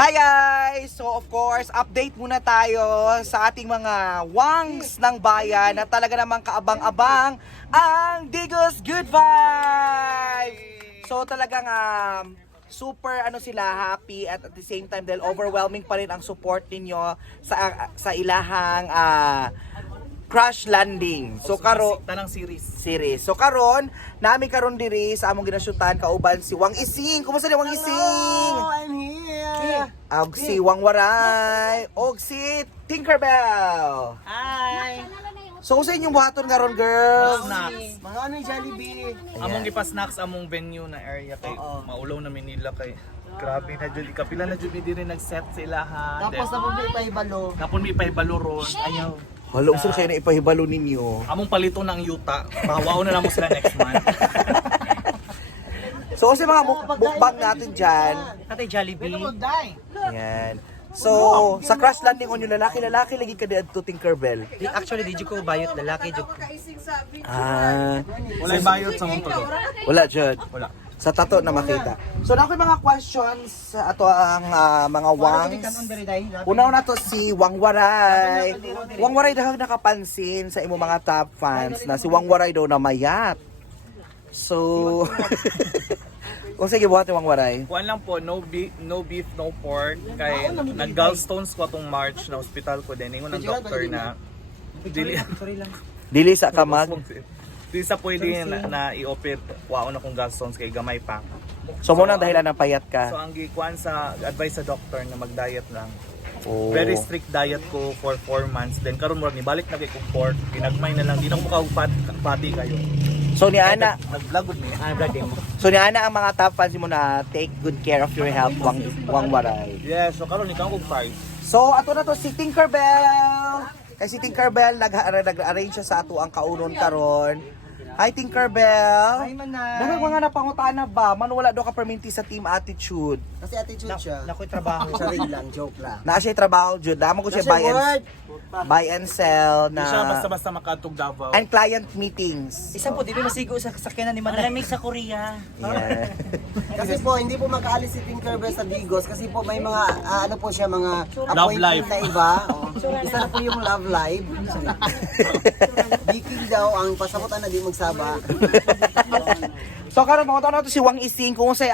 Hi guys! So of course, update muna tayo sa ating mga wangs ng bayan na talaga namang kaabang-abang ang Digos Good Vibe! So talagang super sila happy at the same time dahil overwhelming pa rin ang support ninyo sa ilahang crash landing. So tanang series. So karon, nami karon diri sa among ginasyutan kauban si Wang Ising. Kumusta ni Wang Ising? Hello, I'm here. Og si Wang Waray, og si Tinkerbell. Hi. So kung sa inyong buhaton karon, girls? Snacks. Mga ano yung Jollibee? Among ipa-snacks among venue na area kay maulaw namin nila kay grabe na jud kapila na jud mi diri nag-set sa ilaha. Tapos napumbi pa ibalo. napon mi paibalo ron. Ayaw. Hala, usa kayo na ipahibalo ninyo. Among palito ng yuta. Pahawaon na lang mo sila next month. So kasi mga mukbang natin dyan. Katay Jollibee. Ayan. So, sa crash landing on yung lalaki lagi ka diad to Tinkerbell. Actually, di ko bayot lalaki jud. Wala bayot sa mong tulo. Wala jud. Wala. Sa tato na makita. So, na ako yung mga questions sa ato ang mga wangs. Una to si Wang Waray. Wang Waray daw nakapansin sa imo mga top fans na si Wang Waray daw na mayat. So, kung sige buhat ni Wang Waray. Kuan lang po, no beef, no pork. Kay nag-gallstones ko atong March na hospital ko din. Ingon ng doctor na Dili sa kamag. Di sa pwede na i-operate waon akong gallstones kay gamay pa. So, muna ang dahilan ng payat So ka. ang gikuan sa advice sa doctor na mag-diet lang. Oh. Very strict diet ko for 4 months. Then karon mo ni balik na kay kong pork, ginagmay na lang, di na ko makapati kayo. So, ni Ana, Nag-vlog ni. So ni Ana ang mga top fans mo na take good care of your health, Wang Waray. Yes, so karon ikaw kog price. So ato na to si Tinkerbell. Kay si Tinkerbell nag-arrange siya sa ato ang kaunon karon. Hi Tinkerbell. Hi, Manay. Daghang mga napangutana ba? Man wala daw ka perminti sa team attitude. Kasi attitude siya. Nakoy trabaho. Sarili lang, joke lang. Naa siya trabaho jud. Damo ko siya buy and sell Di siya na basta-basta makatog Davao. and client meetings. Isa po, di ba masigo sa sakyanan ni Manay? Malamig sa Korea. Yeah. Kasi po, hindi po makaalis si Tinkerbell sa Digos kasi po may mga, ano po siya, mga Love appointment life. na iba. Isa na po yung love life. Biking daw ang pasamutan na di magsaba. So karon mga na to si Wang Ising kung say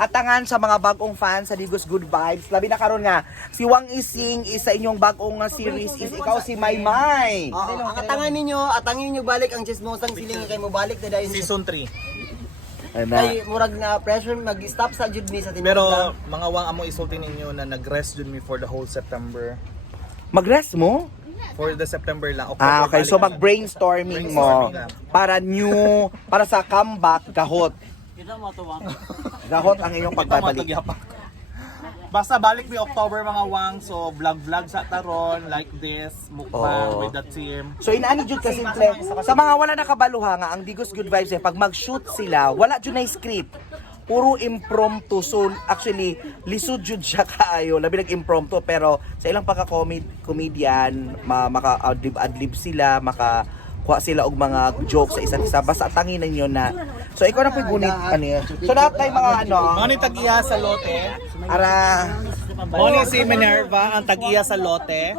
atangan sa mga bagong fans sa Digos Good Vibes. Labi na karon nga si Wang Ising is sa inyong bagong series is ikaw si Maymay. Oo, ang atangin nyo balik ang chismosang siling kay mo balik na dahil Season 3. ay murag na pressure mag-stop sa jud mi sa tinuod. Pero mga wang amo isulti ninyo na nag-rest jud me for the whole September. Mag-rest mo? For the September lang. October, Okay, so balik. mag-brainstorming mo para sa comeback gahot. Gahot ang iyong pagbabalik. Basta balik mi October mga wang, so vlog sa taron like this, mukbang Oo. with the team. So inaani jud ka simple. Sa mga wala nakabaluha nga ang Digos Good Vibes pag mag-shoot sila, wala jud na script. Puro impromptu. So actually lisod jud siya kaayo, labi nag-impromptu pero sa ilang pagka-comedian, maka-adlib sila, kuha sila og mga jokes sa isa't isa basta tangin ninyo na. So ikaw na gunit yan. So lahat tayo mga Moni tag-iya sa lote. ara Moni si Minerva ang tag-iya sa lote.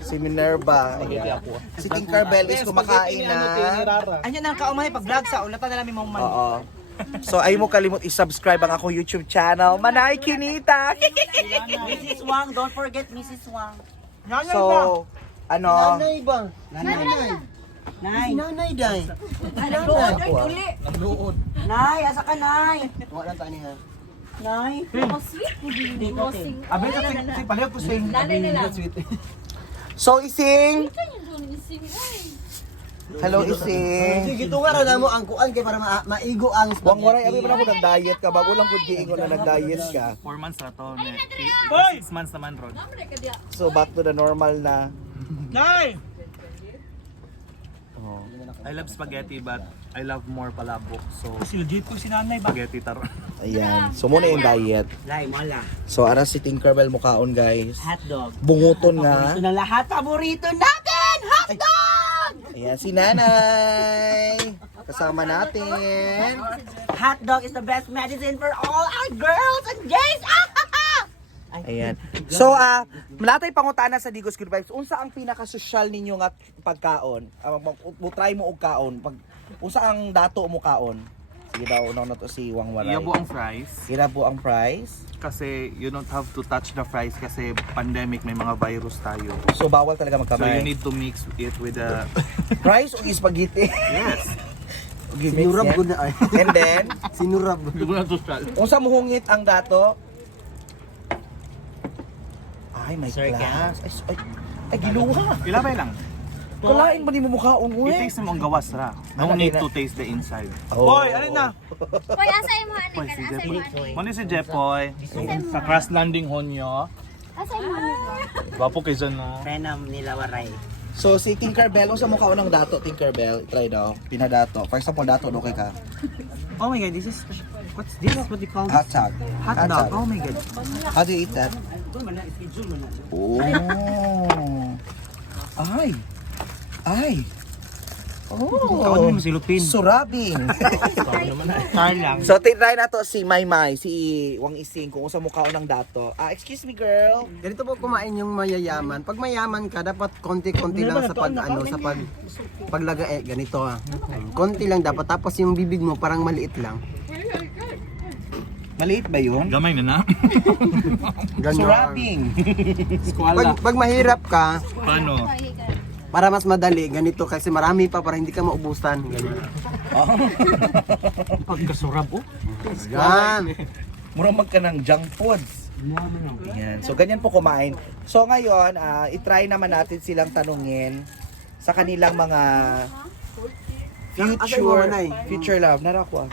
si Minerva. Si Tinkerbell is kumakain na. Anyan ang kaumay pag-vlog sa ulatan na namin mong man. Oo. So ay mo kalimot i-subscribe ang akong YouTube channel, Manay Kinita. Mrs. Wang, don't forget Mrs. Wang. So Nanay ba? Nanay. Nay. Nanay day. Nagluod. Nay, asa ka Nay? Wala ta niya. Nay. Hindi ko te. Abi ka si palihog ko sing. So Ising, hello Ising. Sige to nga ra mo ang kuan kay para maigo ang Wang waray abi man mo nag-diet ka bago lang gud giingon na nag-diet ka. 4 months na to. 6 months naman Rod. So back to the normal na. Nay! Oh. I love spaghetti but I love more palabok. So Sila dito si nanay ba? spaghetti taron. Ayan. So muna yung diet. Lai, mala. So ara si Tinkerbell mukaon guys. Hotdog. Bunguton nga. Ito na lahat paborito natin! Hotdog! Ayan si Nanay. Kasama natin. hot dog is the best medicine for all our girls and gays. Ayan. So, malatay pangutana sa Digos Good Vibes. Unsa ang pinaka-social ninyo nga pagkaon? Try mo og kaon. Unsa ang dato mo kaon? Sige daw, una na to si Wang Waray. Iyabo ang fries. Irabo ang price. Kasi you don't have to touch the fries kasi pandemic, may mga virus tayo. So, bawal talaga So you magkamay. need to mix it with the... Price o spaghetti? Yes! Sinurab ko na ay. And then, Sinurab. unsa mo hungit ang dato? Ay, my glass. Ay, giluha. Ilabay lang. Kalain ba di mo mukhaon, uy? I-taste mo ang gawas ra. No Ano need nila? to taste the inside. Oh. Boy, alin na? Hoy, asay mo ani Boy, ka, si asay mo ani. Mani si Jepoy. Sa crash landing honyo. Asay mo ani. Gwapo kay dyan no. Phenom nila waray. So, si Tinkerbell, unsa mo kaon ng dato, Tinkerbell? Try daw. Pinadato. For example, dato, okay ka? Oh my god, this is what's this? What do you call Hot dog. Hot dog. Oh my god. How do you eat that? Oh. Ay. Ay. Oh. mo silupin. Surabing. Tar lang. So, try na to si Maymay, si Wang Ising, kung unsa mo kaon ng dato. Excuse me, girl. Ganito po kumain yung mayayaman. Pag mayaman ka, dapat konti-konti lang sa paglaga ganito konti lang dapat, tapos yung bibig mo parang maliit lang. Maliit ba yun? Gamay na na. Ganyan. Surabing. Pag mahirap ka, Paano? para mas madali, ganito kasi marami pa para hindi ka maubusan. Ganyan. Pagkasurab oh. Yan. Mura magka ng junk foods. Ayan. So, ganyan po kumain. So, ngayon, itry naman natin silang tanungin sa kanilang mga future love. Nara ko ah.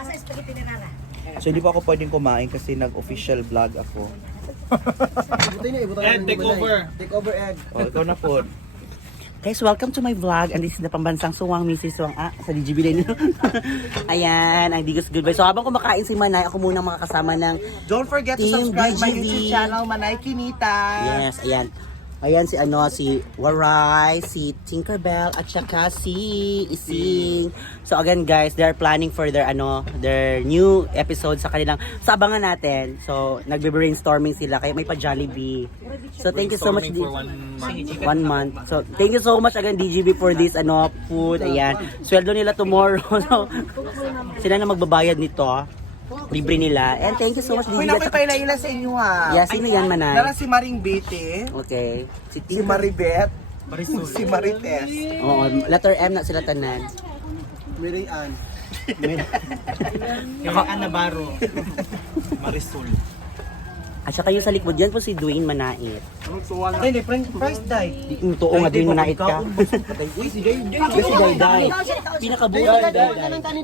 So, hindi pa ako pwedeng kumain kasi nag-official vlog ako. Ed, take over. Take over, Ed. O, ikaw na po. Guys, welcome to my vlog and this is the pambansang suwang Mrs. Suwang sa DGB din. Ayan, ang Digos Good Vibes. So habang kumakain si Manay, ako muna makakasama ng Don't forget to Team subscribe my DGV. YouTube channel, Manay Kinita. yes, ayan. Ayan si Waray, si Tinkerbell at saka si Ising. So again guys, they're planning for their their new episode sa kanilang abangan natin. So nagbe-brainstorming sila kaya may pa Jollibee. So thank you so much For 1 month. 1 month. So thank you so much again DGB for this food. Ayan. Sweldo nila tomorrow. So sila na magbabayad nito. Libre nila. And thank you so much Uy, DGB. nakoy paila sa inyo ha. Yeah, sino yan Manay? Nara si Maring Bete, Okay. si Maribet, si Marites. Oo, letter M na sila tanan. Mirian. Yung Anabaro. Marisol. At saka yung sa likod yan po si Dwayne Manait. Ay, di, price die. Yung totoo nga Dwayne Manait ka. Uy, si Day. Si Dayday. Pinakabuhay Day.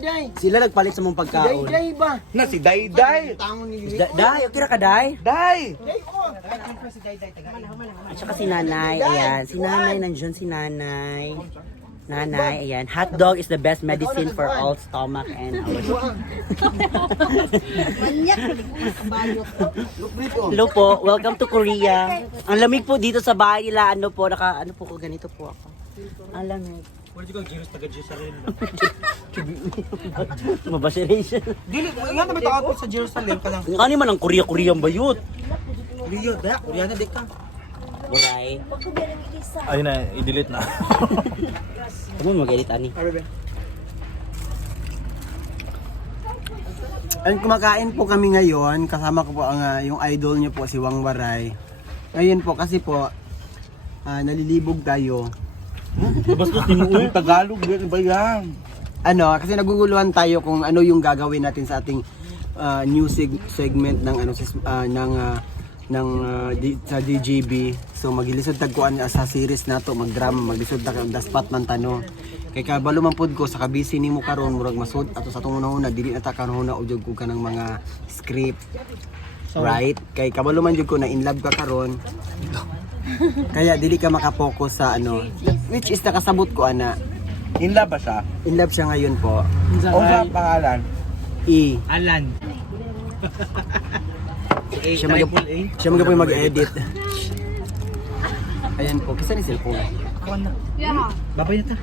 Day. Sila nagpalit sa mong pagkaon. Day ba? Na si Dayday. Tangon ni Day, okay ra ka Day? Day. At saka si Nanay, ayan. Si Nanay, nandiyan si Nanay. Nanay, ayan. Hot dog is the best medicine for all stomach and Hello po, welcome to Korea. Ang lamig po dito sa bahay nila, ano po ko, ganito po ako. Ang lamig. Mabasiration. Dili, nga naman tawag po sa Jerusalem ka lang. Ano man ang Korea-Korean bayot? Rio, daya, Koreana di ka. Walay. Ayun na, i-delete na. Ano mo mag-edit ani? Ayun, kumakain po kami ngayon. Kasama ko po ang yung idol niyo po, si Wang Waray. Ngayon po, kasi po, nalilibog tayo. Bastos ni mo Tagalog, ba yan? Kasi naguguluhan tayo kung ano yung gagawin natin sa ating new segment ng sa DGB. So magilisod tagkuan sa series nato, magdrama, maglisod ta kang daspat man tano. Kay kabalo man pud ko sa kabisi nimo karon murag masud ato sa tong una dili na ta kanuna ujog ko kanang mga script. Right? Kay kabalo man jud ko na in love ka karon. Kaya dili ka makapokus sa which is nakasabot ko ana. In love ba siya? In love siya ngayon po. O sa pangalan? Alan. Siya mga po yung mag-edit. Ayan po, kisa ni cellphone. Yeah. Babay na ta.